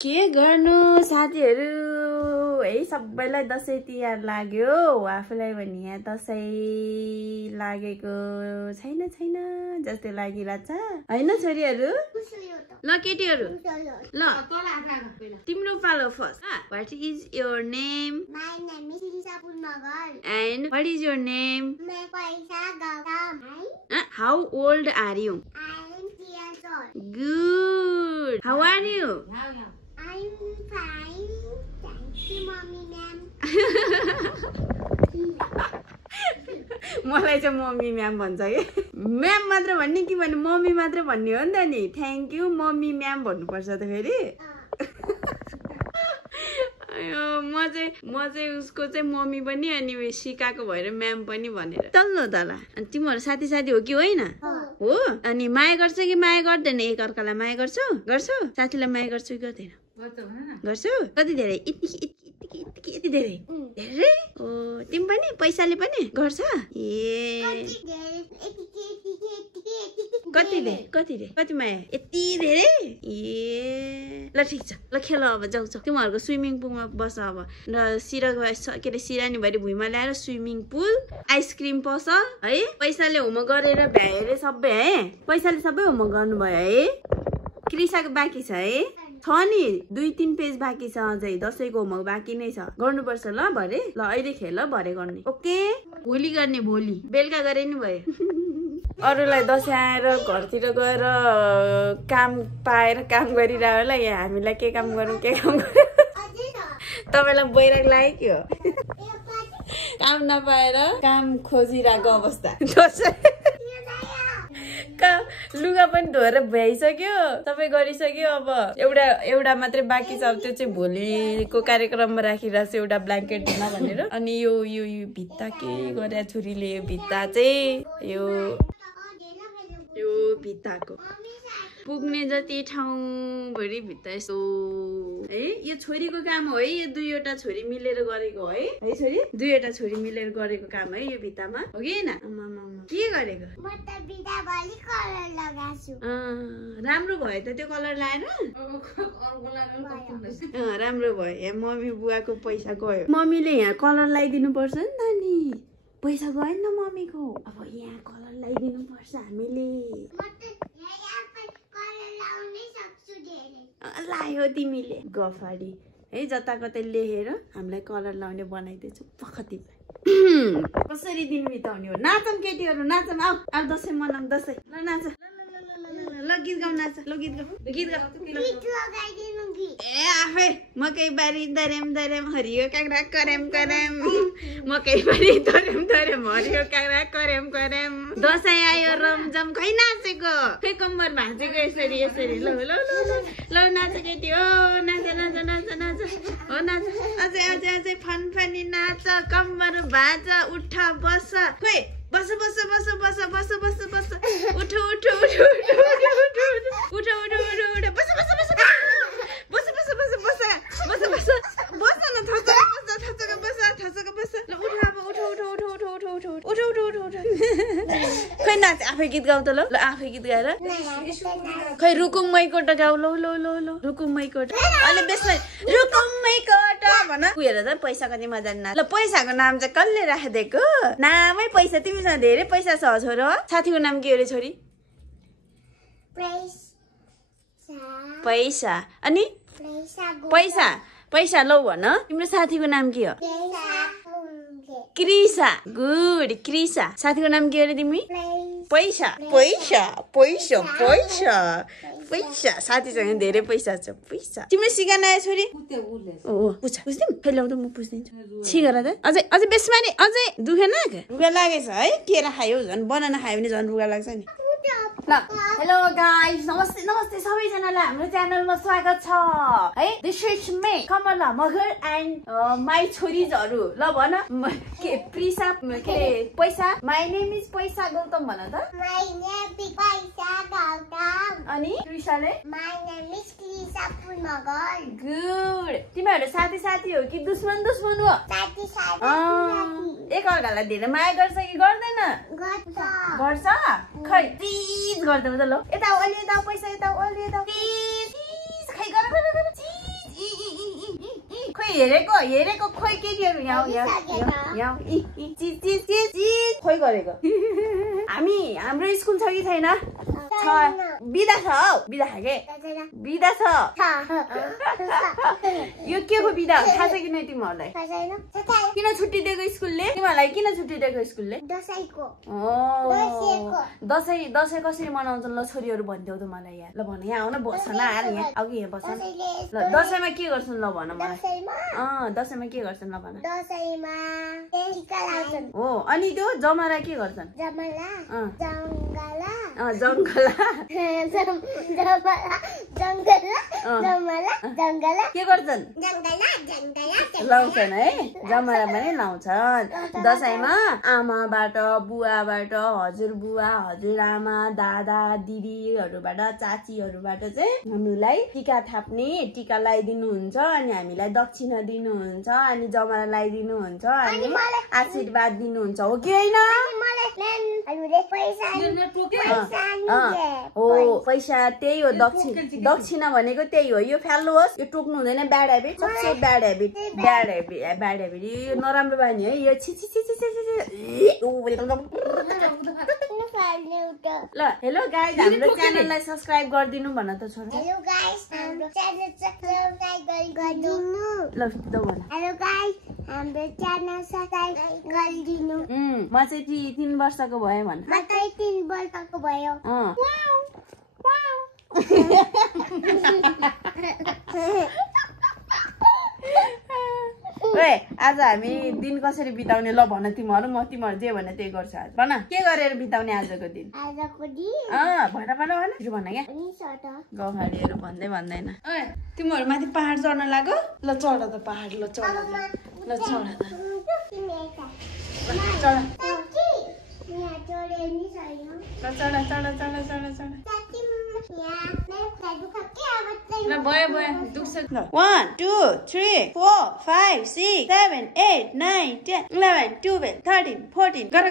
के गर्नु साथीहरु है सबैलाई दशैं तिहार लाग्यो आफूलाई पनि यहाँ दशैं लागेको छैन जस्तो लागिरहेछ हैन छोरीहरु ल केटीहरु ल तिम्रो पालो first what is your name My name is Lisa Purnagar. And what is your name मैं पैसा Gautam. How old are you I am 3 years old. Good how are you I'm fine. Thank you, mommy, ma'am. मलाई चाहिँ mummy ma'am भन्छ के ma'am मात्र भन्ने कि भने मम्मी मात्र भन्ने हो नि त नि थ्याङ्क यू मम्मी म्याम भन्नुपर्छ त फेरि म चाहिँ उसको चाहिँ मम्मी पनि अनि सिकाएको भएर म्याम पनि भनेर चल्नु त ल अनि तिमीहरू साथी हो कि होइन हो अनि माया गर्छ कि माया गर्दैन एकअर्कालाई माया गर्छौ साथीलाई माया गर्छु कि गर्दैन गर्छु कति धेरै यति धेरै धेरै ओ तिमी पनि पैसाले पनि गर्छ ए कति माया यति धेरै ए ल ठिक छ ल खेल अब जाउँ तिमीहरूको स्विमिङ पुलमा बस अब र के अरे सिरानीभरि भुइँमा ल्याएर स्विमिङ पुल आइसक्रिम पसल है पैसाले होमवर्क गरेर भ्याएर सबै है पैसाले सबै होमवर्क गर्नुभयो है कृषाको बाँकी छ है छ नि 2-3 पेज बाँकी छ अझै दशैंको होमवर्क बाँकी नै छ गर्नुपर्छ ल भरे ल अहिले खेल भरे गर्ने ओके भोलि गर्ने भोलि बेलुका गरे नि भयो अरूलाई दशैं आएर घरतिर गएर काम पाएर काम गरिरह्यो होला यहाँ हामीलाई के काम गरौँ तपाईलाई बैराग लाग्यो के हो काम नपाएर काम खोजिरहेको अवस्था लुगा पनि धोएर भ्याइसक्यो सबै गरिसक्यो अब एउटा मात्रै बाँकी छ त्यो चाहिँ भोलिको कार्यक्रममा राखिरहेको छु एउटा ब्ल्याङ्केट धुन भनेर अनि यो भित्ता के गरे छोरीले यो भित्ता चाहिँ यो भित्ताको पुग्ने जति ठाउँभरि भित्ता यसो है यो छोरीको काम हो है यो दुईवटा छोरी मिलेर गरेको है छोरी दुईवटा छोरी मिलेर गरेको काम है यो भित्तामा हो कि हैन के गरेको राम्रो भयो त त्यो कलर लाएर राम्रो भयो यहाँ मम्मी बुवाको पैसा गयो मम्मीले यहाँ कलर लगाइदिनु पर्छ नि त नि पैसा गयो नि त मम्मीको अब यहाँ कलर लगाइदिनु पर्छ हामीले लायो तिमीले गफाडी है जता कतै लेखेर हामीलाई कलर लाउने बनाइदिन्छु पखती कसरी दिन बिताउने हो नाचौँ केटीहरू नाचौँ आऊ दशैं मनाउँ दशैं ल नाच ल गीत गाउँ नाच ल गीत गाउँ ए आफै मकै बारी दरेम हरियो काँक्रा करेम मकै बारी दरेम हरियो काँक्रा करेम दशैं आयो रमझम खै नाचेको खै कम्मर भाँचेको यसरी ल नाच केटी हो नाच हो नाच अझै फनफनी नाच कम्मर भाँच उठ बस खोइ बस उठ खै नाच आफै गीत गाउँ त ल आफै गीत गाएर खै रुकुम मैकोट गाउँ ल रुकुम मैकोट अहिले बेसमा रुकुम मैकोट भन हेर त पैसा कति मजा नाच ल पैसाको नाम चाहिँ कसले राखिदिएको नामै पैसा तिमीसँग धेरै पैसा छ छोरो साथीको नाम के हो रे छोरी पैसा अनि पैसा लौ भन तिम्रो साथीको नाम के हो कृषा गुड कृषा साथीको नाम के हो रे तिमी पैसा साथीसँग धेरै पैसा छ पैसा तिम्रो सिकान आयो छोरी पुछ्दिम फेरि ल्याउँदा म पुछ्दिन्छु छिगर त अझै बेसमा नि अझै दुखेन रुगा लागेछ है केरा खायो झन् बनाना खायो भने झन् रुगा लाग्छ नि ल हेलो गाइस नमस्ते सबैजनालाई हाम्रो च्यानलमा स्वागत छ है this is me Kamala Magar and my छोरीजहरु ल भन के प्रिसा के पैसा माई नेम इज पैसा गौतम भन त My name is पैसा गौतम अनि कृषाले My name is Lisa Purnagar. Good तिमीहरु साथी हो कि दुश्मन हो साथी एकअर्कालाई धेरै माया गर्छ कि गर्दैन गर्छ खै प्लिज गर्दै ल यता अलि यता पैसा यता अलि यता प्लिज खै गर हेरेको खोइ केटीहरू यहाँ खोइ गरेको हाम्रो स्कुल छ कि छैन बिदा छ हौ बिदा खाके बिदा छ यो के को बिदा थाहा छ कि नै तिमीहरूलाई किन छुट्टी दिएको स्कुलले तिमीहरूलाई किन छुट्टी दिएको स्कुलले दसैँ कसरी मनाउँछन् ल छोरीहरू भन्थ्यौ त मलाई यहाँ ल भन यहाँ आउन बस्छ न आएर यहाँ अघि यहाँ बस्छ ल दसैँमा के गर्छन् ल भन मलाई दसैँमा के गर्छन् ल भन हो अनि त्यो जमरा के गर्छन् के गर्छन् लाउँछन् है जमरा पनि लाउँछन् दसैँमा आमाबाट बुवाबाट हजुरबुवा हजुरआमा दादा दिदीहरूबाट चाचीहरूबाट चाहिँ हामीलाई टिका थाप्ने टिका लगाइदिनुहुन्छ अनि हामीलाई दक्षिणा दिनुहुन्छ अनि जमरा लगाइदिनुहुन्छ अनि आशीर्वाद दिनुहुन्छ हो कि होइन हो पैसा त्यही हो दक्षिणा भनेको त्यही हो यो फ्याल्नुहोस् यो टोक्नु हुँदैन ब्याड हेबिट सबसे ब्याड हेबिट यो नराम्रो बानी है यो छि ल हेलो गाइज हाम्रो च्यानललाई सब्स्क्राइब गरिदिनु भन त छोरा हेलो गाइस हाम्रो च्यानल सब्स्क्राइब गरिदिनु ल त भन हेलो गाइस हाम्रो च्यानल सब्स्क्राइब गरिदिनु म चाहिँ 3 वर्षको भए भन म चाहिँ 3 वर्षको भयो ओए आज हामी दिन कसरी बिताउने ल भन तिमीहरू म तिमीहरू जे भने त्यही गर्छ आज भन के गरेर बिताउने आजको दिन भन भन क्या गफाडीहरू भन्दै भन्दैन तिमीहरू माथि पहाड चढ्न लाग्यो ल चढ त पहाड ल चढ ल चढ भयो दुख्छ 1 2 3 4 5 6 7 8 9 10 11 12 13 14 गर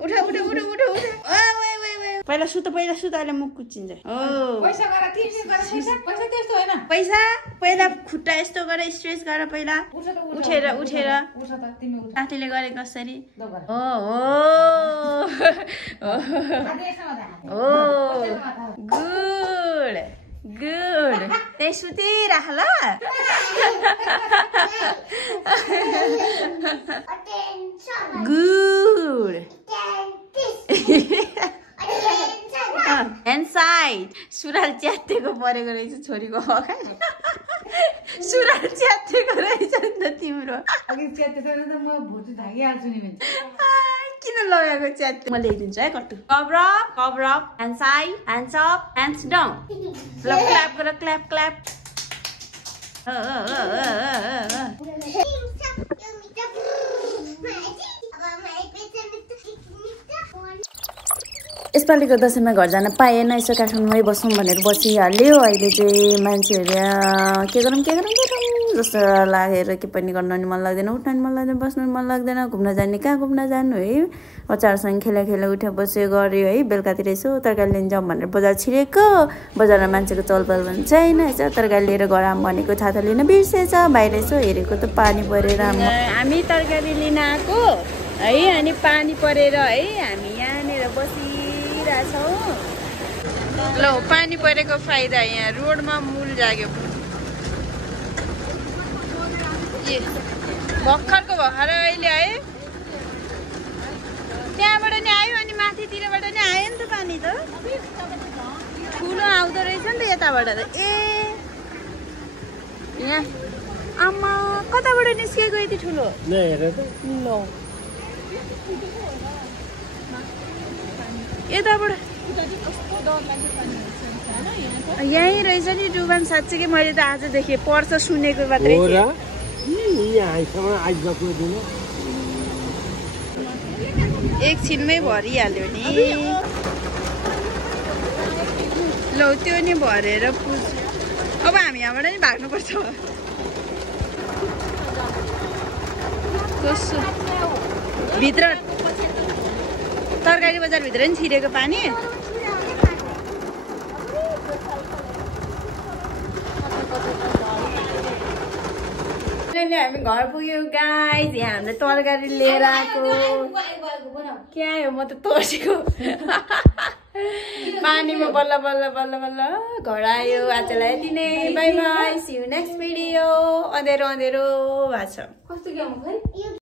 उठा पहिला सुत अहिले मुख कुच्चिन्छ पैसा पहिला खुट्टा यस्तो गर स्ट्रेच गर पहिला उठेर साथीले गरे कसरी गुड त्यही सुतिराख ल गुड ह्यान्ड साइड सुराल च्यातेको परेको रहेछ छोरीको अगाडि सुराल च्यातेको रहेछ नि त तिम्रो किन लगाएको च्याते म ल्याइदिन्छु है कट्टु cover up hand side hands up hands down ल क्ल्याप गर क्ल्याप यसपालिको दसैँमा घर जान पाएन यसो काठमाडौँमै बसौँ भनेर बसिहाल्यो अहिले चाहिँ मान्छेहरू के गरौँ जस्तो लागेर के पनि गर्न नि मन लाग्दैन उठ्न नि मन लाग्दैन बस्नु नि मन लाग्दैन घुम्न जाने कहाँ घुम्न जानु है बच्चाहरूसँग खेला उठ्यो बस्यो गऱ्यो है बेलुकातिर यसो तरकारी लिन जाउँ भनेर बजार छिरेको बजारमा मान्छेको चलपल पनि छैन यसो तरकारी लिएर घर आऊँ भनेको छाता लिन बिर्सेछ बाहिर यसो हेरेको त पानी परेर हामी तरकारी लिन आएको है अनि पानी परेर है हामी यहाँनिर बसिरहेछौँ ल पानी परेको फाइदा यहाँ रोडमा मूल जाग्यो भर्खरको अहिले आयो त्यहाँबाट नि आयो अनि माथितिरबाट नि आयो नि त पानी त ठुलो आउँदो रहेछ नि त यताबाट त यहाँ आमा कताबाट निस्केको यति ठुलो ल यताबाट यहीँ रहेछ नि डुबान साँच्चै मैले त आज देखेँ पर्छ सुनेको मात्रै एकछिनमै भरिहाल्यो नि ल त्यो नि भरेर पुज अब हामी यहाँबाट नि भाग्नुपर्छ कस्तो भित्र तरकारी बजारभित्र नि छिरेको पानी फाइनली हामी घर पुग्यौँ गाइस यहाँ हामीले तरकारी लिएर आएको के आयो म त तर्सेको पानीमा बल्ल बल्ल बल्ल बल्ल घर आयो आजलाई यति नै bye bye see you next video अँधेरो अँधेरो भएको छ